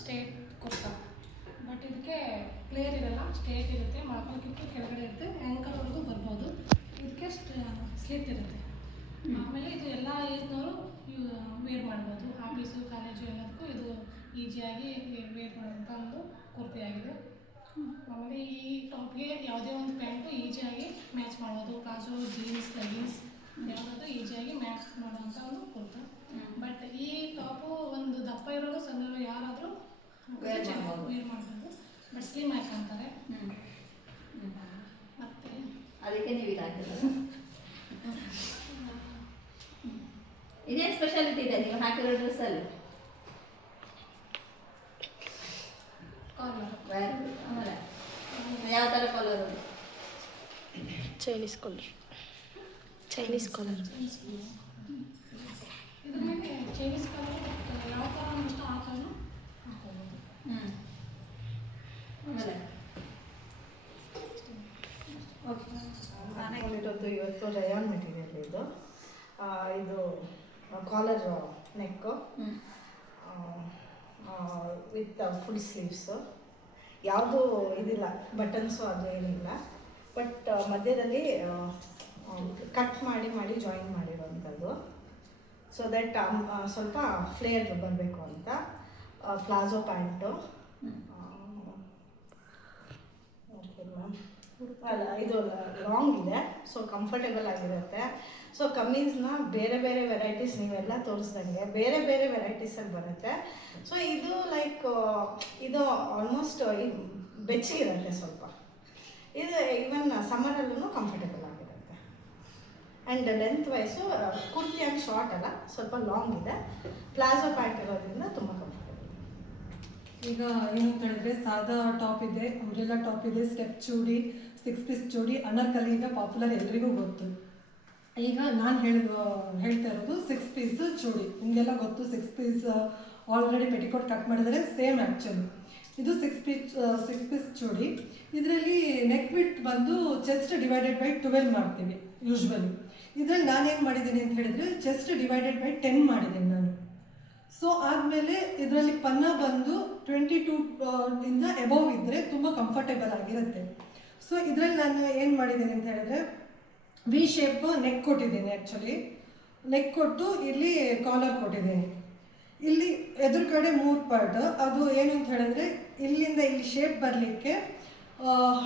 State kurta. But ಇದಕ್ಕೆ player ಇರಲ್ಲ, state ಇರುತ್ತೆ, ಮೊಳಕಾಲ್ಗಿಂತ ಕೆಳಗಡೆ ಇರುತ್ತೆ, ಆ್ಯಂಕರ್ವರೆಗೂ ಬರ್ಬೋದು. ಇದಕ್ಕೆ ಸ್ಲಿಟ್ ಇರುತ್ತೆ. ಆಮೇಲೆ ಇದು ಎಲ್ಲ ಏಜ್ನವರು ವೇರ್ ಮಾಡ್ಬೋದು. ಆಫೀಸು, ಕಾಲೇಜು ಎಲ್ಲದಕ್ಕೂ ಇದು ಈಸಿಯಾಗಿ ವೇರ್ ಮಾಡೋಂಥ ಒಂದು ಕುರ್ತಿಯಾಗಿದೆ. ಆಮೇಲೆ ಈ ಟಾಪ್ಗೆ ಯಾವುದೇ ಒಂದು ಪ್ಯಾಂಟು ಈಸಿಯಾಗಿ ಮ್ಯಾಚ್ ಮಾಡ್ಬೋದು. ಪ್ಲಾಜೋ, ಜೀನ್ಸ್, ಲೆಗಿನ್ಸ್ ಯಾವುದಾದ್ರೂ ಈಸಿಯಾಗಿ ಮ್ಯಾಚ್ ಮಾಡೋಂಥ ಒಂದು ಕುರ್ತಾ. ಬಟ್ ಈ ಟಾಪು ಒಂದು ದಪ್ಪ ಇರೋರು ಸಣ್ಣ ಯಾರಾದರೂ ವೇರ್ ಮಾಡ್ಬೋದು. ಬಟ್ ಸ್ಲಿಮ್ ಹಾಕಂತಾರೆ. ಮತ್ತೆ ಅದಕ್ಕೆ ನೀವು ಈಗ ಹಾಕಿರೋದು. ಇದೇನು ಸ್ಪೆಷಾಲಿಟಿ ಇದೆ ನೀವು ಹಾಕಿರೋ ಡ್ರೆಸ್ಸಲ್ಲಿ? ಆಮೇಲೆ ಯಾವ ಥರ ಕಲರ್? Chinese collar. ಇದ್ರ ಮೇಲೆ ಚೈನೀಸ್ ಕಲರ್ ಯಾವ ಥರ ಇಷ್ಟ ಆ ಥರನೂ ಹಾಕೋಬೋದು. ಆಮೇಲೆ ನಾನಿರೋದು ಇವತ್ತು ರಯಾನ್ ಮೆಟೀರಿಯಲ್ ಇದು. ಇದು collar neck with full sleeves. ಯಾವುದೂ ಇದಿಲ್ಲ, ಬಟನ್ಸು ಅದು ಏನಿಲ್ಲ. ಬಟ್ ಮಧ್ಯದಲ್ಲಿ ಕಟ್ ಮಾಡಿ ಜಾಯಿನ್ ಮಾಡಿರೋವಂಥದ್ದು. ಸೊ ದಟ್ ಸ್ವಲ್ಪ ಫ್ಲೇರ್ ಬರಬೇಕು ಅಂತ. ಪ್ಲಾಜೋ ಪ್ಯಾಂಟು ಅಲ್ಲ, ಇದು ಲಾಂಗ್ ಇದೆ, ಸೊ ಕಂಫರ್ಟೇಬಲ್ ಆಗಿರುತ್ತೆ. ಸೊ ಕಮ್ಮೀಸ್ನ ಬೇರೆ ಬೇರೆ ವೆರೈಟೀಸ್ ನೀವೆಲ್ಲ ತೋರಿಸ್ದಂಗೆ ಬೇರೆ ಬೇರೆ ವೆರೈಟೀಸಲ್ಲಿ ಬರುತ್ತೆ. ಸೊ ಇದು ಲೈಕ್ ಇದು ಆಲ್ಮೋಸ್ಟ್ ಬೆಚ್ಚಗಿರುತ್ತೆ ಸ್ವಲ್ಪ. ಇದು ಈವನ್ ಸಮ್ಮರಲ್ಲೂ ಕಂಫರ್ಟೇಬಲ್ ಆಗಿರುತ್ತೆ. And length wise kurti and short ಅಲ್ಲ, ಸ್ವಲ್ಪ ಲಾಂಗ್ ಇದೆ. ಪ್ಲಾಜೋ ಪ್ಯಾಂಟ್ ಇರೋದ್ರಿಂದ ತುಂಬ ಕಂಫರ್ಟೇಬಲ್. ಈಗ ಏನು ಅಂತ ಹೇಳಿದ್ರೆ ಸಾದಾ ಟಾಪ್ ಇದೆ, ಅಂಬ್ರೆಲಾ ಟಾಪ್ ಇದೆ, ಸ್ಟೆಪ್ ಚೂಡಿ, 6 ಪೀಸ್ ಚೂಡಿ, ಅನಾರ್ಕಲಿ ಈಗ ಪಾಪ್ಯುಲರ್ ಎಲ್ರಿಗೂ ಗೊತ್ತು. ಈಗ ನಾನು ಹೇಳ್ತಾ ಇರೋದು 6 ಪೀಸ್ ಚೂಡಿ. ನಿಮಗೆಲ್ಲ ಗೊತ್ತು, 6 ಪೀಸ್ ಆಲ್ರೆಡಿ ಪೆಟಿಕೋಟ್ ಕಟ್ ಮಾಡಿದರೆ ಸೇಮ್ ಆ್ಯಕ್ಚುಲಿ. ಇದು 6 ಪೀಸ್ ಚೂಡಿ. ಇದರಲ್ಲಿ ನೆಕ್ ವಿಡ್ತ್ ಬಂದು ಚೆಸ್ಟ್ ಡಿವೈಡೆಡ್ ಬೈ 12 ಮಾಡ್ತೀವಿ ಯೂಶ್ವಲಿ. ಇದರಲ್ಲಿ ನಾನೇನು ಮಾಡಿದ್ದೀನಿ ಅಂತ ಹೇಳಿದರೆ ಚೆಸ್ಟ್ ಡಿವೈಡೆಡ್ ಬೈ 10 ಮಾಡಿದ್ದೀನಿ ನಾನು. ಸೊ ಆದಮೇಲೆ ಇದರಲ್ಲಿ ಪನ್ನ ಬಂದು 22 ಇಂದ ಎಬೋವ್ ಇದ್ದರೆ ತುಂಬ ಕಂಫರ್ಟೇಬಲ್ ಆಗಿರುತ್ತೆ. ಸೊ ಇದರಲ್ಲಿ ನಾನು ಏನು ಮಾಡಿದ್ದೀನಿ ಅಂತ ಹೇಳಿದ್ರೆ ವಿ ಶೇಪ್ ನೆಕ್ ಕೊಟ್ಟಿದ್ದೀನಿ. ಆ್ಯಕ್ಚುಲಿ ನೆಕ್ ಕೊಟ್ಟು ಇಲ್ಲಿ ಕಾಲರ್ ಕೊಟ್ಟಿದ್ದೀನಿ. ಇಲ್ಲಿ ಎದುರುಗಡೆ 3 ಪಾರ್ಟ್. ಅದು ಏನು ಅಂತ ಹೇಳಿದ್ರೆ ಇಲ್ಲಿಂದ ಇಲ್ಲಿ ಶೇಪ್ ಬರಲಿಕ್ಕೆ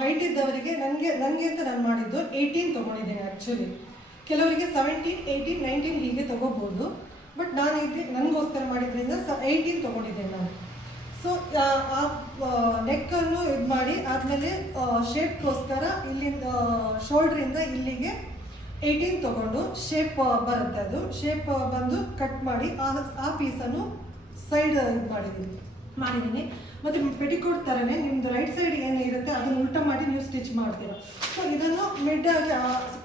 ಹೈಟ್ ಇದ್ದವರಿಗೆ ನನಗೆ ಅಂತ ನಾನು ಮಾಡಿದ್ದು 18 ತೊಗೊಂಡಿದ್ದೀನಿ. ಆ್ಯಕ್ಚುಲಿ ಕೆಲವರಿಗೆ 17, 18, 19 ಹೀಗೆ ತೊಗೋಬೋದು. ಬಟ್ ನಾನು ಇಲ್ಲಿ ನನಗೋಸ್ಕರ ಮಾಡಿದ್ರಿಂದ 18 ತೊಗೊಂಡಿದ್ದೇನೆ ನಾನು. ಸೊ ಆ ನೆಕ್ಕನ್ನು ಇದು ಮಾಡಿ ಆದಮೇಲೆ ಶೇಪ್ಗೋಸ್ಕರ ಇಲ್ಲಿಂದ ಶೋಲ್ಡ್ರಿಂದ ಇಲ್ಲಿಗೆ 18 ತೊಗೊಂಡು ಶೇಪ್ ಬರುತ್ತೆ. ಅದು ಶೇಪ್ ಬಂದು ಕಟ್ ಮಾಡಿ ಆ ಪೀಸನ್ನು ಸೈಡ್ ಇದು ಮಾಡಿದ್ದೀನಿ. ಮತ್ತು ಪೆಟಿಕೋಟ್ ಥರನೇ ನಿಮ್ಮದು ರೈಟ್ ಸೈಡ್ ಏನಿರುತ್ತೆ ಅದನ್ನು ಉಲ್ಟಾ ಮಾಡಿ ನೀವು ಸ್ಟಿಚ್ ಮಾಡ್ತೀರ. ಸೊ ಇದನ್ನು ಮಿಡ್ಡಾಗಿ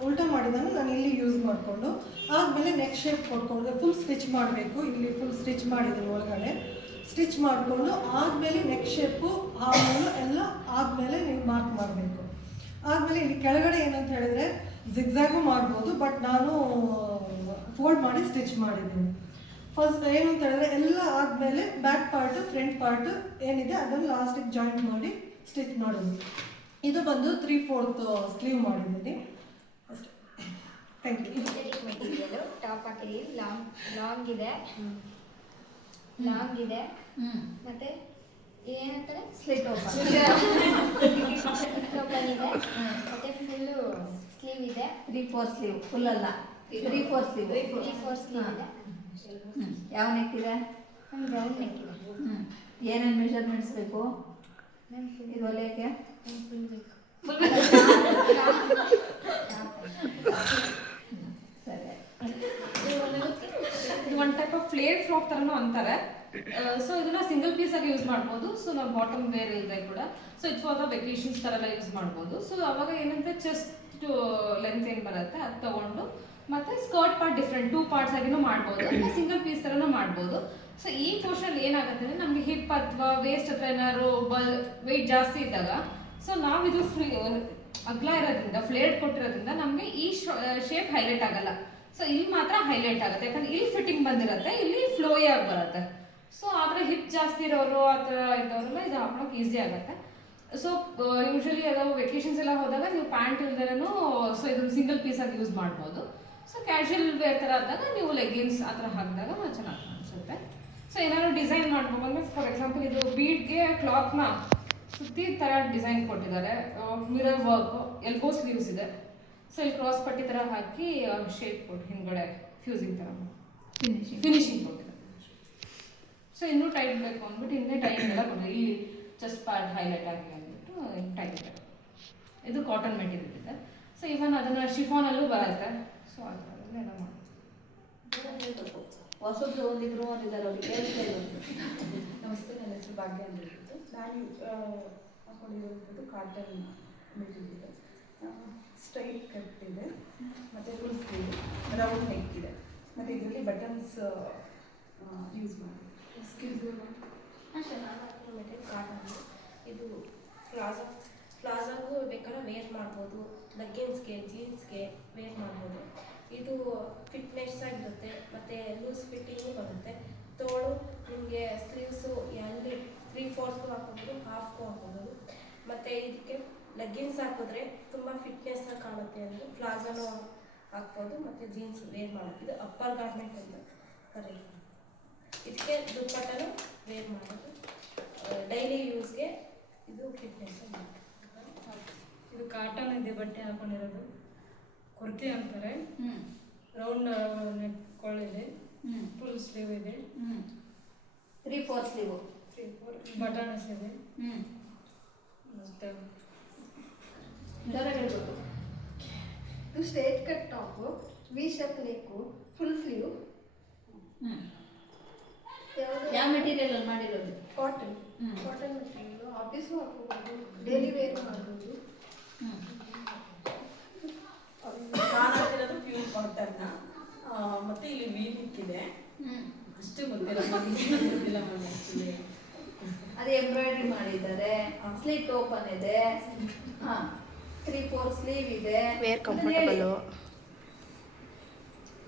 ಉಲ್ಟಾ ಮಾಡಿದ್ದನ್ನು ನಾನು ಇಲ್ಲಿ ಯೂಸ್ ಮಾಡಿಕೊಂಡು ಆದಮೇಲೆ ನೆಕ್ ಶೇಪ್ ಕೊಟ್ಕೊಂಡು ಫುಲ್ ಸ್ಟಿಚ್ ಮಾಡಬೇಕು. ಇಲ್ಲಿ ಫುಲ್ ಸ್ಟಿಚ್ ಮಾಡಿದ್ದೀನಿ, ಒಳಗಡೆ ಸ್ಟಿಚ್ ಮಾಡಿಕೊಂಡು ಆದಮೇಲೆ ನೆಕ್ ಶೇಪು ಆಮೇಲೆ ಎಲ್ಲ ಆದಮೇಲೆ ನೀವು ಮಾರ್ಕ್ ಮಾಡಬೇಕು. ಆದಮೇಲೆ ಇಲ್ಲಿ ಕೆಳಗಡೆ ಏನಂತ ಹೇಳಿದ್ರೆ ಜಿಗ್ಜಾಗು ಮಾಡ್ಬೋದು, ಬಟ್ ನಾನು ಫೋಲ್ಡ್ ಮಾಡಿ ಸ್ಟಿಚ್ ಮಾಡಿದ್ದೀನಿ. ಫಸ್ಟ್ ಏನು ಅಂತ ಹೇಳಿದ್ರೆ ಎಲ್ಲ ಆದಮೇಲೆ ಬ್ಯಾಕ್ ಪಾರ್ಟ್ ಫ್ರಂಟ್ ಪಾರ್ಟ್ ಏನಿದೆ ಅದನ್ನು ಲಾಸ್ಟಿಗೆ ಜಾಯಿಂಟ್ ಮಾಡಿ ಸ್ಟಿಚ್ ಮಾಡೋದು. ಇದು ಬಂದು 3/4 ಸ್ಲೀವ್ ಮಾಡಿದ್ದೀನಿ ಅಷ್ಟೇ. Thank you. ಮೆಟೀರಿಯಲ್ ಟಾಪ್ ಹಾಕಿದ್ದೀವಿ. ಲಾಂಗ್ ಇದೆ ಮತ್ತೆ ಏನಂತಾರೆ ಸ್ಲಿಟ್ ಓಪನ್ ಇದೆ. ಮತ್ತೆ ಫುಲ್ಲು ಸ್ಲೀವ್ ಇದೆ. 3/4 ಸ್ಲೀವ್, ಫುಲ್ ಅಲ್ಲ, 3/4 ಸ್ಲೀವ್. 3/4 ಸ್ಲೀವ್ ಇದೆ. ಯಾವ ನೆಕ್ ಇದೆ? ಒಂದು ರೌಂಡ್ ನೆಕ್ ಇದೆ. ಏನೇನು ಮೆಷರ್ಮೆಂಟ್ಸ್ ಬೇಕು ಇದು ಹೊಲಿಯೋಕ್ಕೆ? ಫುಲ್ ಬೇಕು. ಸರಿ. ಇದು ಒಂದು ಟೈಪ್ ಆಫ್ ಫ್ಲೇರ್ ಫ್ರಾಕ್ ಥರನೂ ಅಂತಾರೆ. ಸೊ ಇದನ್ನ ಸಿಂಗಲ್ ಪೀಸ್ ಆಗಿ ಯೂಸ್ ಮಾಡ್ಬೋದು. ಸೊ ನಾವು ಬಾಟಮ್ ವೇರ್ ಇಲ್ಲದೆ ಕೂಡ ಸೊ ಇದು ಫಾರ್ ದ ವೆಕೇಶನ್ಸ್ ಥರ ಎಲ್ಲ ಯೂಸ್ ಮಾಡ್ಬೋದು. ಸೊ ಅವಾಗ ಏನಂದ್ರೆ ಚೆಸ್ಟ್ ಲೆಂತ್ ಏನು ಬರುತ್ತೆ ಅದು ತಗೊಂಡು ಮತ್ತೆ ಸ್ಕರ್ಟ್ ಪಾರ್ಟ್ ಡಿಫ್ರೆಂಟ್ 2 ಪಾರ್ಟ್ಸ್ ಆಗಿನೂ ಮಾಡ್ಬೋದು, ಅಥವಾ ಸಿಂಗಲ್ ಪೀಸ್ ಥರನೂ ಮಾಡ್ಬೋದು. ಸೊ ಈ ಪೋರ್ಷನ್ ಏನಾಗುತ್ತೆ ಅಂದರೆ ನಮಗೆ ಹಿಪ್ ಅಥವಾ ವೇಸ್ಟ್ ಹತ್ರ ಏನಾದ್ರು ವೆಯ್ಟ್ ಜಾಸ್ತಿ ಇದ್ದಾಗ ಸೊ ನಾವಿದು ಫ್ರೀ ಅಗ್ಲ ಇರೋದ್ರಿಂದ ಫ್ಲೇಡ್ ಕೊಟ್ಟಿರೋದ್ರಿಂದ ನಮಗೆ ಈ ಶೇಪ್ ಹೈಲೈಟ್ ಆಗಲ್ಲ. ಸೊ ಇಲ್ಲಿ ಮಾತ್ರ ಹೈಲೈಟ್ ಆಗುತ್ತೆ, ಯಾಕಂದ್ರೆ ಇಲ್ಲಿ ಫಿಟ್ಟಿಂಗ್ ಬಂದಿರುತ್ತೆ, ಇಲ್ಲಿ ಫ್ಲೋಯಿ ಆಗಿ ಬರುತ್ತೆ. ಸೊ ಆದರೆ ಹಿಪ್ ಜಾಸ್ತಿ ಇರೋರು ಆ ಥರ ಇದ್ದವರೆಲ್ಲ ಇದು ಹಾಕೊಳಕ್ಕೆ ಈಸಿ ಆಗುತ್ತೆ. ಸೊ ಯೂಶಲಿ ಅದು ವೆಕೇಶನ್ಸ್ ಎಲ್ಲ ಹೋದಾಗ ನೀವು ಪ್ಯಾಂಟ್ ಇಲ್ದೇನೂ ಸೊ ಇದು ಸಿಂಗಲ್ ಪೀಸಾಗಿ ಯೂಸ್ ಮಾಡ್ಬೋದು. ಸೊ ಕ್ಯಾಶುಯಲ್ ವೇರ್ ಥರ ಆದಾಗ ನೀವು ಲೆಗ್ಗಿನ್ಸ್ ಆ ಥರ ಹಾಕಿದಾಗ ಚೆನ್ನಾಗಿ ಅನಿಸುತ್ತೆ. ಸೊ ಏನಾದ್ರು ಡಿಸೈನ್ ಮಾಡ್ಕೊಂಡ್ಬಂದ್ರೆ ಫಾರ್ ಎಕ್ಸಾಂಪಲ್ ಇದು ಬೀಡ್ಗೆ ಕ್ಲಾತ್ನ ಸುತ್ತಿ ಥರ ಡಿಸೈನ್ ಕೊಟ್ಟಿದ್ದಾರೆ, ಮಿರರ್ ವರ್ಕು, ಎಲ್ಬೋ ಸ್ಲೀವ್ಸ್ ಇದೆ. ಸೊ ಇಲ್ಲಿ ಕ್ರಾಸ್ ಪಟ್ಟಿ ಥರ ಹಾಕಿ ಶೇಪ್ ಕೊಟ್ಟು ಹಿಂದ್ಗಡೆ ಫ್ಯೂಸಿಂಗ್ ಥರ ಫಿನಿಶಿಂಗ್ ಕೊಟ್ಟಿದ್ದಾರೆ. ಸೊ ಇನ್ನೂ ಟೈಟ್ ಬೇಕು ಅಂದ್ಬಿಟ್ಟು ಹಿಂದೆ ಟೈಮ್ ಎಲ್ಲ ಕೊಟ್ಟಿದೆ. ಇಲ್ಲಿ ಚೆಸ್ಟ್ ಪಾರ್ಟ್ ಹೈಲೈಟ್ ಆಗಿ ಅಂದ್ಬಿಟ್ಟು ಟೈಟ್ ಇದೆ. ಇದು ಕಾಟನ್ ಮೆಟೀರಿಯಲ್ ಇದೆ. ಸೊ ಇವನ್ ಅದನ್ನು ಶಿಫಾನಲ್ಲೂ ಬರುತ್ತೆ. ಸೊ ಆ ಥರದೆಲ್ಲ ಎಲ್ಲ ಮಾಡಿ ಹೊಸಬ್ರು ಒಂದಿದ್ರು ಒಂದಿದ್ದಾರೆ ಅವ್ರಿಗೆ ಕೇಳಿಸ್ತಾ ಇರೋದು. ನಮಸ್ತೆ, ನನ್ನ ಹೆಸರು ಭಾಗ್ಯ ಅಂತ ಹೇಳ್ಬಿಟ್ಟು ನಾನು ಹಾಕೊಂಡಿರೋದು ಕಾಟನ್ ಮೆಟೀರಿಯಲ್, ಸ್ಟ್ರೈಟ್ ಕಟ್ ಇದೆ ಮತ್ತು ಫುಲ್ ಸ್ಲೀವ್, ರೌಂಡ್ ನೆಕ್ ಇದೆ ಮತ್ತು ಇದರಲ್ಲಿ ಬಟನ್ಸ್ ಯೂಸ್ ಮಾಡಿ ಅಷ್ಟೇ. ನಾನು ಹಾಕಿರೋ ಮೆಟೀರಿಯಲ್ ಕಾಟನ್. ಇದು ಪ್ಲಾಜಾಗೂ ಬೇಕಾದ್ರೆ ವೇರ್ ಮಾಡ್ಬೋದು, ಲೆಗ್ಗಿನ್ಸ್ಗೆ ಜೀನ್ಸ್ಗೆ ವೇರ್ ಮಾಡ್ಬೋದು. ಇದು ಫಿಟ್ನೆಸ್ ಆಗಿರುತ್ತೆ ಮತ್ತು ಲೂಸ್ ಫಿಟ್ಟಿಂಗು ಬರುತ್ತೆ. ತೋಳು ನಿಮಗೆ ಸ್ಲೀವ್ಸು ಎಲ್ಲಿ 3/4 ಹಾಕೋಬೋದು, ಹಾಫ್ಗೂ ಹಾಕೋಬೋದು. ಮತ್ತು ಇದಕ್ಕೆ ಲೆಗ್ಗಿನ್ಸ್ ಹಾಕಿದ್ರೆ ತುಂಬ ಫಿಟ್ನೆಸ್ ಆಗಿ ಕಾಣುತ್ತೆ ಅಂದರೆ ಪ್ಲಾಜಾನು ಹಾಕ್ಬೋದು ಮತ್ತು ಜೀನ್ಸ್ ವೇರ್ ಮಾಡೋದು. ಇದು ಅಪ್ಪರ್ ಗಾರ್ಮೆಂಟ್ ಅಂತ ಕರೀತಾರೆ. ಇದಕ್ಕೆ ದುಪ್ಪಟ್ಟನು ವೇರ್ ಮಾಡೋದು, ಡೈಲಿ ಯೂಸ್ಗೆ ಇದು ಫಿಟ್ನೆಸ್. ಇದು ಕಾಟನ್ ಇದೆ ಬಟ್ಟೆ ಹಾಕೊಂಡಿರೋದು, ಕುರ್ತಿ ಅಂತಾರೆ. ರೌಂಡ್ ನೆಕ್ ಕೊಳ್ಳಿದೆ, ಫುಲ್ ಸ್ಲೀವ್ ಇದೆ, 3/4 ಸ್ಲೀವು, ಬಟನ್ಸ್ ಇದೆ. ಮತ್ತೆ ಜೋರಾಗಿ ಹೇಳ್ಬೋದು. ಇದು straight cut top, V shape neck, full sleeve. ಯಾವ ಮೆಟೀರಿಯಲ್ ಅಲ್ಲಿ ಮಾಡಿರೋದು? ಕಾಟನ್ ಮೆಟೀರಿಯಲ್, ಆಫೀಸು ಹಾಕೋಬೋದು, ಡೈಲಿ ವೇರ್ ಮಾಡ್ಬೋದು. ನಾನು ಹಾಕಿರೋದು ಪ್ಯೂರ್ ಕಾಟನ್ನ, ಮತ್ತು ಇಲ್ಲಿ ವೀನಿಕ್ ಇದೆ. ಅಷ್ಟೇ ಗೊತ್ತಿಲ್ಲ ಗೊತ್ತಿಲ್ಲ ಮ್ಯಾಮ್ ಆ್ಯಕ್ಚುಲಿ. ಅದು ಎಂಬ್ರಾಯ್ಡ್ರಿ ಮಾಡಿದ್ದಾರೆ, ಸ್ಲಿಟ್ ಓಪನ್ ಇದೆ, 3/4 ಸ್ಲೀವ್ ಇದೆ, ವೇರ್ ಕಂಫರ್ಟಬಲು.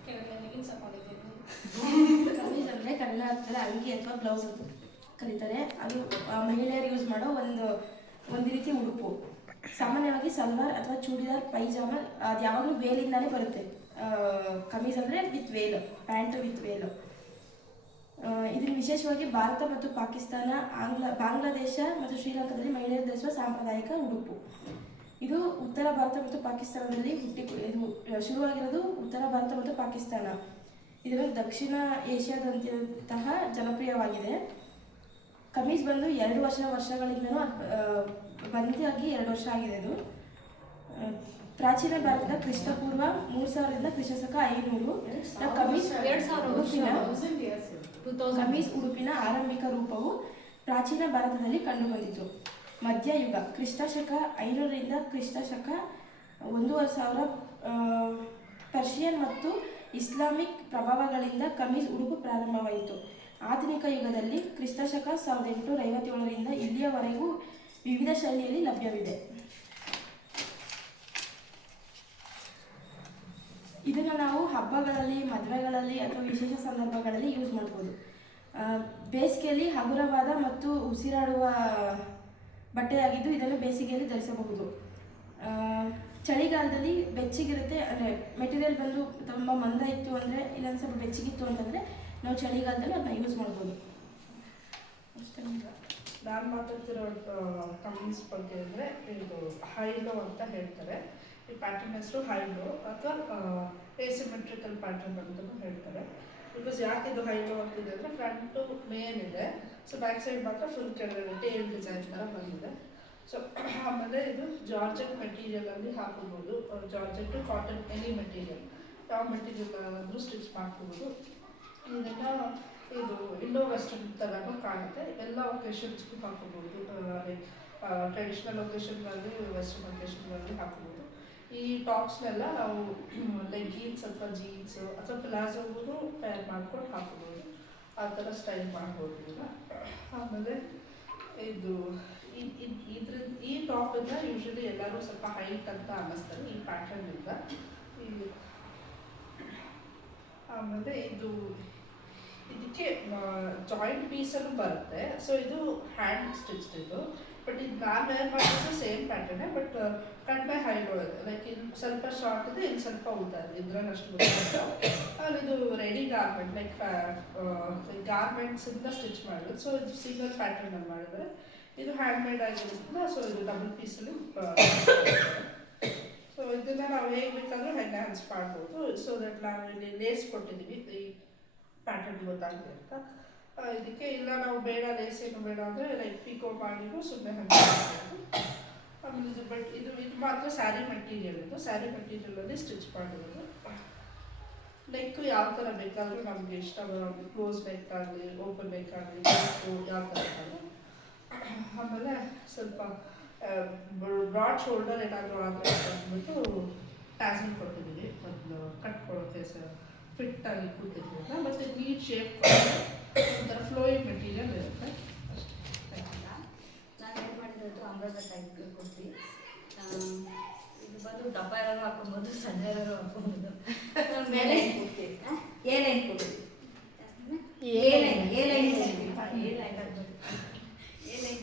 ಕೆಳಗಡೆ ಲೆಗಿನ್ಸ್ ಹಾಕೊಂಡಿದ್ದೀನಿ. ಕಮೀಸ್ ಅಂದರೆ ಕನ್ನಡ ಹತ್ತಿರ ಅಂಗಿ ಅಥವಾ ಬ್ಲೌಸ್ ಅಂತ ಕರೀತಾರೆ. ಅದು ಮಹಿಳೆಯರು ಯೂಸ್ ಮಾಡೋ ಒಂದು ರೀತಿ ಉಡುಪು. ಸಾಮಾನ್ಯವಾಗಿ ಸಲ್ವಾರ್ ಅಥವಾ ಚೂಡಿದಾರ್ ಪೈಜಾಮ ಅದು ಯಾವಾಗಲೂ ವೇಲಿಂದಾನೇ ಬರುತ್ತೆ. ಕಮೀಸ್ ಅಂದರೆ with veil, pant with veil. ಇದನ್ನು ವಿಶೇಷವಾಗಿ ಭಾರತ ಮತ್ತು ಪಾಕಿಸ್ತಾನ, ಬಾಂಗ್ಲಾದೇಶ ಮತ್ತು ಶ್ರೀಲಂಕಾದಲ್ಲಿ ಮಹಿಳೆಯರು ಧರಿಸುವ ಸಾಂಪ್ರದಾಯಿಕ ಉಡುಪು. ಇದು ಉತ್ತರ ಭಾರತ ಮತ್ತು ಪಾಕಿಸ್ತಾನದಲ್ಲಿ ಇದು ಶುರುವಾಗಿರೋದು ಉತ್ತರ ಭಾರತ ಮತ್ತು ಪಾಕಿಸ್ತಾನ. ಇದರಲ್ಲಿ ದಕ್ಷಿಣ ಏಷ್ಯಾದಂತಹ ಜನಪ್ರಿಯವಾಗಿದೆ. ಕಮೀಸ್ ಬಂದು 2 ವರ್ಷಗಳಿಂದನೂ ಬಂದಾಗಿ 2 ವರ್ಷ ಆಗಿದೆ. ಇದು ಪ್ರಾಚೀನ ಭಾರತದ ಕ್ರಿಸ್ತಪೂರ್ವ 3000ರಿಂದ ಕ್ರಿಸ್ತಶಕ 500 ಕಮೀಸ್ ಉಡುಪಿನ ಆರಂಭಿಕ ರೂಪವು ಪ್ರಾಚೀನ ಭಾರತದಲ್ಲಿ ಕಂಡುಬಂದಿತು. ಮಧ್ಯಯುಗ ಕ್ರಿಸ್ತಶಕ 500ರಿಂದ ಕ್ರಿಸ್ತಶಕ 1000 ಪರ್ಷಿಯನ್ ಮತ್ತು ಇಸ್ಲಾಮಿಕ್ ಪ್ರಭಾವಗಳಿಂದ ಕಮೀಸ್ ಉಡುಪು ಪ್ರಾರಂಭವಾಯಿತು. ಆಧುನಿಕ ಯುಗದಲ್ಲಿ ಕ್ರಿಸ್ತಶಕ 1857ರಿಂದ ಇಲ್ಲಿಯವರೆಗೂ ವಿವಿಧ ಶೈಲಿಯಲ್ಲಿ ಲಭ್ಯವಿದೆ. ಇದನ್ನು ನಾವು ಹಬ್ಬಗಳಲ್ಲಿ, ಮದುವೆಗಳಲ್ಲಿ ಅಥವಾ ವಿಶೇಷ ಸಂದರ್ಭಗಳಲ್ಲಿ ಯೂಸ್ ಮಾಡ್ಬೋದು. ಬೇಸಿಗೆಯಲ್ಲಿ ಹಗುರವಾದ ಮತ್ತು ಉಸಿರಾಡುವ ಬಟ್ಟೆಯಾಗಿದ್ದು ಇದನ್ನು ಬೇಸಿಗೆಯಲ್ಲಿ ಧರಿಸಬಹುದು. ಚಳಿಗಾಲದಲ್ಲಿ ಬೆಚ್ಚಗಿರುತ್ತೆ, ಅಂದರೆ ಮೆಟೀರಿಯಲ್ ಬಂದು ತುಂಬ ಮಂದ ಇತ್ತು ಅಂದರೆ, ಇಲ್ಲೊಂದು ಸ್ವಲ್ಪ ಬೆಚ್ಚಗಿತ್ತು ಅಂತಂದರೆ ನಾವು ಚಳಿಗಾಲದಲ್ಲಿ ಅದನ್ನ ಯೂಸ್ ಮಾಡ್ಬೋದು. ಅಷ್ಟೇ. ನಾನು ಮಾತಾಡ್ತಿರೋ ಕಮೀಸ್ ಬಗ್ಗೆ ಅಂದರೆ ಇದು ಹೈಲೋ ಅಂತ ಹೇಳ್ತಾರೆ. ಈ ಪ್ಯಾಟರ್ನ್ ಹೆಸರು ಹೈಲೋ ಅಥವಾ ಎಸಿಮೆಟ್ರಿಕಲ್ ಪ್ಯಾಟರ್ನ್ ಅಂತಲೂ ಹೇಳ್ತಾರೆ. ಬಿಕಾಸ್ ಯಾಕೆ ಇದು ಹೈಲೋ ಆಗ್ತಿದೆ ಅಂದರೆ ಫ್ರಂಟು ಮೇನ್ ಇದೆ, ಸೊ ಬ್ಯಾಕ್ ಸೈಡ್ ಮಾತ್ರ ಫುಲ್ ಕೆಳಗಡೆ ಟೇಲ್ ಡಿಸೈನ್ ಥರ ಬಂದಿದೆ. ಸೊ ಆಮೇಲೆ ಇದು ಜಾರ್ಜೆಟ್ ಮೆಟೀರಿಯಲಲ್ಲಿ ಹಾಕೋಬೋದು. ಜಾರ್ಜೆಟ್ಟು ಕಾಟನ್ ಎನಿ ಮೆಟೀರಿಯಲ್, ಯಾವ ಮೆಟೀರಿಯಲ್ ಆದರೂ ಸ್ಟಿಚ್ ಮಾಡ್ಕೋಬೋದು. ಇದನ್ನು ಇದು ಇಂಡೋ ವೆಸ್ಟರ್ನ್ ಥರನೂ ಕಾಣುತ್ತೆ. ಎಲ್ಲ ಒಕೇಶನ್ಸ್ಗೂ ಹಾಕೋಬೋದು. ಟ್ರೆಡಿಷ್ನಲ್ ಒಕೇಶನ್ಗಳಲ್ಲಿ, ವೆಸ್ಟರ್ನ್ ಒಕೇಶನ್ಗಳಲ್ಲಿ ಹಾಕೋಬೋದು. ಈ ಟಾಪ್ಸ್ನೆಲ್ಲ ನಾವು ಲೆಗ್ಗಿನ್ಸ್ ಅಥವಾ ಜೀನ್ಸು ಅಥವಾ ಪ್ಲಾಜೋಗೂ ಪೇರ್ ಮಾಡ್ಕೊಂಡು ಹಾಕೋಬೋದು. ಆ ಥರ ಸ್ಟೈಲ್ ಮಾಡ್ಬೋದು ಈಗ. ಆಮೇಲೆ ಇದು ಈ ಟಾಪನ್ನು ಯೂಶ್ವಲಿ ಎಲ್ಲರೂ ಸ್ವಲ್ಪ ಹೈಟ್ ಅಂತ ಅನ್ನಿಸ್ತಾರೆ ಈ ಪ್ಯಾಟರ್ನಿಂದ. ಆಮೇಲೆ ಇದು ಇದಕ್ಕೆ ಜಾಯಿಂಟ್ ಪೀಸಲ್ಲೂ ಬರುತ್ತೆ. ಸೊ ಇದು ಹ್ಯಾಂಡ್ ಸ್ಟಿಚ್ಡ್ ಇದು. ಬಟ್ ಇದು ನಾನು ವೇರ್ ಮಾಡಿದ್ದು ಸೇಮ್ ಪ್ಯಾಟರ್ನೇ, ಬಟ್ ಕಡಿಮೆ ಹೈಟ್ ಒಳಗೆ. ಲೈಕ್ ಇಲ್ಲಿ ಸ್ವಲ್ಪ ಶಾರ್ಟ್ ಇದೆ, ಇಲ್ಲಿ ಸ್ವಲ್ಪ ಉದ್ದ ಇದೆ, ಇದ್ರಲ್ಲಿ ಅಷ್ಟು ಗೊತ್ತಾಗುತ್ತೆ. ಆಮೇಲೆ ಇದು ರೆಡಿ ಗಾರ್ಮೆಂಟ್, ಲೈಕ್ ಗಾರ್ಮೆಂಟ್ಸಿಂದ ಸ್ಟಿಚ್ ಮಾಡಿದ್ರು. ಸೊ ಇದು ಸಿಂಗಲ್ ಪ್ಯಾಟರ್ನಲ್ಲಿ ಮಾಡಿದರೆ, ಇದು ಹ್ಯಾಂಡ್ ಮೇಡ್ ಆಗಿರೋದ್ರಿಂದ ಸೊ ಇದು ಡಬಲ್ ಪೀಸಲ್ಲಿ. ಸೊ ಇದನ್ನ ನಾವು ಹೇಗೆ ಬೇಕಾದರೂ ಎನ್ಹ್ಯಾನ್ಸ್ ಮಾಡ್ಬೋದು. ಸೊ ದಟ್ ನಾವು ಇಲ್ಲಿ ಲೇಸ್ ಕೊಟ್ಟಿದ್ದೀವಿ ಈ ಪ್ಯಾಟರ್ನ್ ಗೊತ್ತಾಗಲಿ ಅಂತ. ಇದಕ್ಕೆ ಇಲ್ಲ ನಾವು ಬೇಡ ಲೇಸ್ ಏನು ಬೇಡ ಅಂದರೆ ಲೈಕ್ ಪಿಕೋ ಮಾಡಿದ್ರು ಸುಮ್ಮನೆ ಹಾಗೆ ಮಾಡ್ಬೋದು. ಆಮೇಲೆ ಇದು ಬಟ್ ಇದು ಮಾತ್ರ ಸ್ಯಾರಿ ಮೆಟೀರಿಯಲ್. ಇದು ಸ್ಯಾರಿ ಮೆಟೀರಿಯಲಲ್ಲಿ ಸ್ಟಿಚ್ ಮಾಡಿರೋದು. ನೆಕ್ಕು ಯಾವ ಥರ ಬೇಕಾದರೂ ನಮಗೆ ಇಷ್ಟ ಬರೋ ಕ್ಲೋಸ್ ನೆಕ್ ಆಗಲಿ, ಓಪನ್ ನೆಕ್ ಆಗಲಿ, ಯಾವ ಥರ ಬೇಕಾದ್ರೂ. ಆಮೇಲೆ ಸ್ವಲ್ಪ ಬ್ರಾಡ್ ಶೋಲ್ಡರ್ ಏನಾದರೂ ಆದರೆ ಅಂದ್ಬಿಟ್ಟು ಟ್ಯಾಸಲ್ ಕೊಟ್ಟಿದ್ದೀವಿ, ಒಂದು ಕಟ್ಕೊಳೋಕ್ಕೆ ಫಿಟ್ಟಾಗಿ ಕೂತಿದ್ದೀವಿ. ಮತ್ತು ನೀಟ್ ಶೇಪ್ ಒಂಥರ ಫ್ಲೋಯಿಂಗ್ ಮೆಟೀರಿಯಲ್ ಇರುತ್ತೆ ಅಷ್ಟೇ. ನಾನು ಏನು ಮಾಡಿರೋದು ಅಂಬ್ರೆಲಾ ಟೈಪ್ ಕುರ್ತಿ. ಇದು ಬಂದು ದಪ್ಪ ಇರೋರು ಹಾಕೊಬೋದು, ಸಣ್ಣ ಇರೋರು ಹಾಕೊಬೋದು. ಮೇಲೆ kurti, A line kurti, A line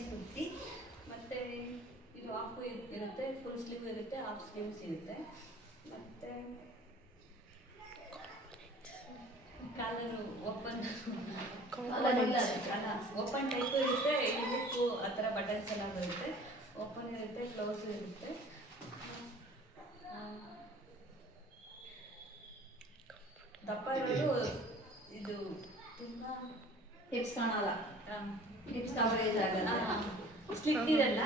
kurti. ಮತ್ತು ಇದು ಹಾಫ್ ಇರುತ್ತೆ, ಫುಲ್ ಸ್ಲೀವ್ ಇರುತ್ತೆ, ಹಾಫ್ ಸ್ಲೀವ್ಸ್ ಇರುತ್ತೆ. ಮತ್ತು ಕಾಲರು ಓಪನ್ ಓಪನ್ ಟೈಪು ಇರುತ್ತೆ, ಇದಕ್ಕೂ ಆ ಥರ ಬಟನ್ಸ್ ಎಲ್ಲ ಬರುತ್ತೆ. ಓಪನ್ ಇರುತ್ತೆ, ಕ್ಲೋಸ್ ಇರುತ್ತೆ. ದಪ್ಪ ಇರೋದು ಇದು ತುಂಬ ಹಿಪ್ಸ್ ಕಾಣಲ್ಲ, ಹಿಪ್ಸ್ ಕವರೇಜ್ ಆಗಲ್ಲ, ಸ್ಲಿಟ್ ಇರಲ್ಲ,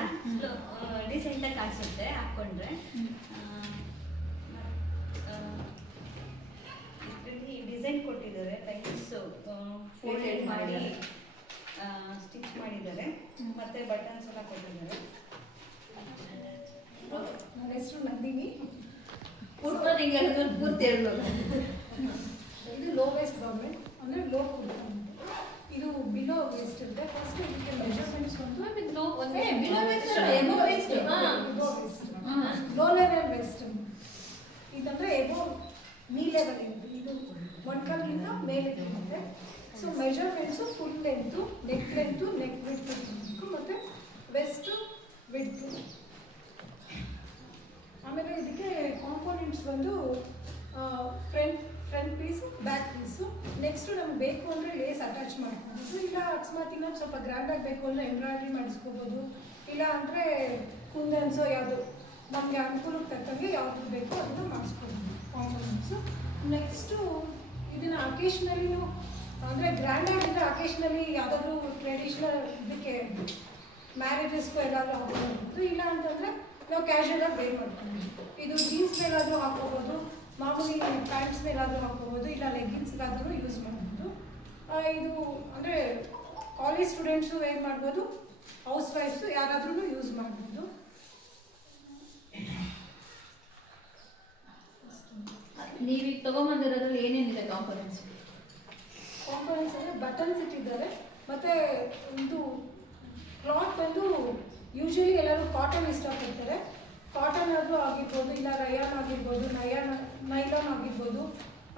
ಡಿಸೆಂಟಾಗಿ ಕಾಣಿಸುತ್ತೆ ಹಾಕ್ಕೊಂಡ್ರೆ. ಇದರಲ್ಲಿ ಡಿಸೈನ್ ಕೊಟ್ಟಿದ್ದಾರೆ, ಲೈನ್ಸ್ ಫೋಲ್ಡ್ ಮಾಡಿ ಸ್ಟಿಚ್ ಮಾಡಿದ್ದಾರೆ, ಮತ್ತು ಬಟನ್ಸ್ ಎಲ್ಲ ಕೊಟ್ಟಿದ್ದಾರೆ. ನನ್ನ ಹೆಸರು ನಂದಿನಿ. ಪೂರ್ತಿ ಹೇಳ್ಬೋದು. ಇದು ಲೋ ವೇಸ್ಟ್ ಗೌರ್ಮೆಂಟ್ ಅಂದರೆ ಲೋ ಕುರ್ತಾ. ಇದು ಬಿಲೋ ವೇಸ್ಟ್ ಇದೆ. ಫಸ್ಟ್ ಇದಕ್ಕೆ ಮೆಜರ್ಮೆಂಟ್ಸ್ ಬಂದು ಲೋ ಲೆವೆಲ್ ವೆಸ್ಟ್. ಇದಂದರೆ ಎಬೋ ನೀ ಲೆವೆಲ್ ಇರುತ್ತೆ, ಇದು ಮೊಣಕಾಲಿಗಿಂತ ಮೇಲೆ ಇರುತ್ತೆ. So measurements full length, neck width ಇರಬೇಕು, ಮತ್ತು ವೆಸ್ಟು ವಿಡ್ತು. ಆಮೇಲೆ ಇದಕ್ಕೆ ಕಾಂಪೋನೆಂಟ್ಸ್ ಬಂದು front piece, back piece. Next ನಮ್ಗೆ ಬೇಕು ಅಂದರೆ ಲೇಸ್ ಅಟ್ಯಾಚ್ ಮಾಡ್ಕೊಬೋದು, ಇಲ್ಲ ಅಕಸ್ಮಾತ್ ಇನ್ನೊಂದು ಸ್ವಲ್ಪ ಗ್ರ್ಯಾಂಡಾಗಿ ಬೇಕು ಅಂದರೆ ಎಂಬ್ರಾಯ್ಡ್ರಿ ಮಾಡಿಸ್ಕೋಬೋದು, ಇಲ್ಲ ಅಂದರೆ ಕುಂದನ್ಸೋ ಯಾವುದು ನಮಗೆ ಅನುಕೂಲಕ್ಕೆ ತಕ್ಕಂಗೆ ಯಾವುದು ಬೇಕೋ ಅದನ್ನು ಮಾಡಿಸ್ಕೋಬೋದು ಕಾಂಪೋನೆಂಟ್ಸು. ನೆಕ್ಸ್ಟು ಇದನ್ನು ಅಕೇಶ್ನಲಿನೂ ಅಂದರೆ ಗ್ರ್ಯಾಂಡಾಗಿದ್ದರೆ ಅಕೇಶ್ನಲಿ ಯಾವುದಾದ್ರೂ ಟ್ರೆಡಿಷ್ನಲ್ ಇದಕ್ಕೆ ಮ್ಯಾರೇಜಸ್ಗೂ ಎಲ್ಲಾದರೂ ಹಾಕೋಬೋದು, ಇಲ್ಲ ಅಂತಂದರೆ ನಾವು ಕ್ಯಾಶುಯಲಾಗಿ ವೇರ್ ಮಾಡ್ಕೊಬೋದು. ಇದು ಜೀನ್ಸ್ ಮೇಲಾದರೂ ಹಾಕೋಬೋದು, ಮಾಮೂಲಿ ಪ್ಯಾಂಟ್ಸ್ ಮೇಲಾದರೂ ಹಾಕೋಬೋದು, ಇಲ್ಲ ಲೆಗ್ಗಿನ್ಸ್ಗಾದರೂ ಯೂಸ್ ಮಾಡ್ಬೋದು. ಇದು ಅಂದರೆ ಕಾಲೇಜ್ ಸ್ಟೂಡೆಂಟ್ಸು ವೇರ್ ಮಾಡ್ಬೋದು, ಹೌಸ್ ವೈಫ್ಸು ಯಾರಾದ್ರೂ ಯೂಸ್ ಮಾಡ್ಬೋದು. ನೀವೀಗ ತೊಗೊಂಬಂದಿರೋದ್ರಲ್ಲಿ ಏನೇನಿದೆ ಕಾಂಪೊನೆಂಟ್ಸ್ ಅಂದರೆ ಬಟನ್ಸ್ ಇಟ್ಟಿದ್ದಾರೆ, ಮತ್ತು ಇದು ಕ್ಲಾತ್ ಬಂದು ಯೂಶ್ವಲಿ ಎಲ್ಲರೂ ಕಾಟನ್ ಇಷ್ಟಪಡ್ತಾರೆ. ಕಾಟನ್ ಆದರೂ ಆಗಿರ್ಬೋದು, ಇಲ್ಲ ರಯಾನ್ ಆಗಿರ್ಬೋದು, ನೈಲಾನ್ ಆಗಿರ್ಬೋದು.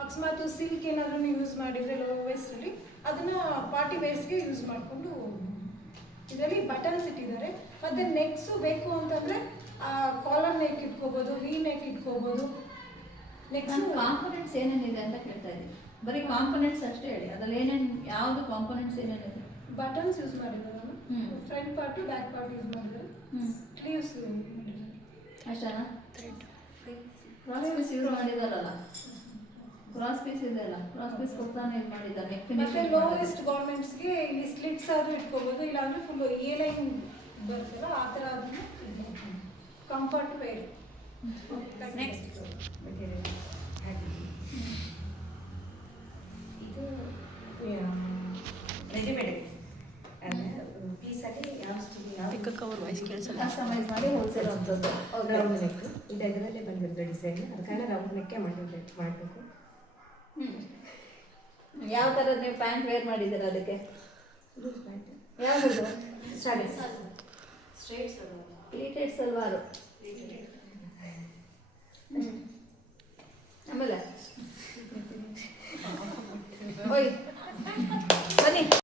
ಅಕಸ್ಮಾತ್ ಸಿಲ್ಕ್ ಏನಾದರೂ ಯೂಸ್ ಮಾಡಿದರೆ ಲೋ ವೇಸ್ಟಲ್ಲಿ ಅದನ್ನು ಪಾರ್ಟಿ ವೇರ್ಸ್ಗೆ ಯೂಸ್ ಮಾಡಿಕೊಂಡು ಇದರಲ್ಲಿ ಬಟನ್ಸ್ ಇಟ್ಟಿದ್ದಾರೆ. ಮತ್ತು ನೆಕ್ಸು ಬೇಕು ಅಂತಂದರೆ ಕಾಲರ್ ನೆಕ್ ಇಟ್ಕೋಬೋದು, ವಿ ನೆಕ್ ಇಟ್ಕೋಬೋದು. ನೆಕ್ಸ್ಟ್ ಕಾಂಪೊನೆಂಟ್ಸ್ ಏನೇನಿದೆ ಅಂತ ಕೇಳ್ತಾ ಇದ್ದೀನಿ. ಬರೀ ಕಾಂಪೊನೆಂಟ್ಸ್ ಅಷ್ಟೇ ಹೇಳಿ, ಅದ್ರಲ್ಲಿ ಏನೇನು ಯಾವುದು ಕಾಂಪೊನೆಂಟ್ಸ್ ಏನೇನಿದೆ? ಬಟನ್ಸ್ ಯೂಸ್ ಮಾಡಿದ್ದಾರೆ, front part back part use ಮಾಡಿದ್ದಾರೆ, ಸ್ಲೀವ್ಸ್ ಅಷ್ಟೇನಾ? ಕ್ರಾಸ್ ಪೀಸ್ ಯೂಸ್ ಮಾಡಿದಾರಲ್ಲ, ಕ್ರಾಸ್ ಪೀಸ್ ಇದೆ ಅಲ್ಲ, ಕ್ರಾಸ್ ಪೀಸ್ ಕೊಡ್ತಾನೆ ಇದು ಮಾಡಿದ್ದಾರೆ. ಮತ್ತೆ ಲೋವೆಸ್ಟ್ ಗೌರ್ಮೆಂಟ್ಸ್ಗೆ ಇಲ್ಲಿ ಸ್ಲಿಟ್ಸ್ ಆದರೂ ಇಟ್ಕೋಬೋದು, ಇಲ್ಲಾಂದರೆ ಫುಲ್ ಎ ಲೈನ್ ಬರ್ತಲ್ಲ ಆ ಥರ ಅದನ್ನು ಕಂಫರ್ಟ್ ವೇರ್. ನೆಕ್ಸ್ಟ್ ಇದು ರೆಡಿಮೇಡ್ ಪೀಸಲ್ಲಿ ಯಾವ ಕಸ್ಟಮೈಸ್ ಮಾಡಿ ಹೋಲ್ಸೇಲ್ ರೌಂಡ್ ನೆಕ್ ಇದು ಅದರಲ್ಲೇ ಬಂದಿದ್ದು ಡಿಸೈನ್, ಅದಕ್ಕಾಗಿ ರೌಂಡ್ ನೆಕ್ಕೆ ಮಾಡಬೇಕು. ಯಾವ ಥರ ನೀವು ಪ್ಯಾಂಟ್ ವೇರ್ ಮಾಡಿದ್ದೀರಾ ಅದಕ್ಕೆ? ಯಾವುದು? ಪ್ಲೀಟೆಡ್ ಸಲ್ವಾರು. ಆಮೇಲೆ ಓಯ್ ಬನ್ನಿ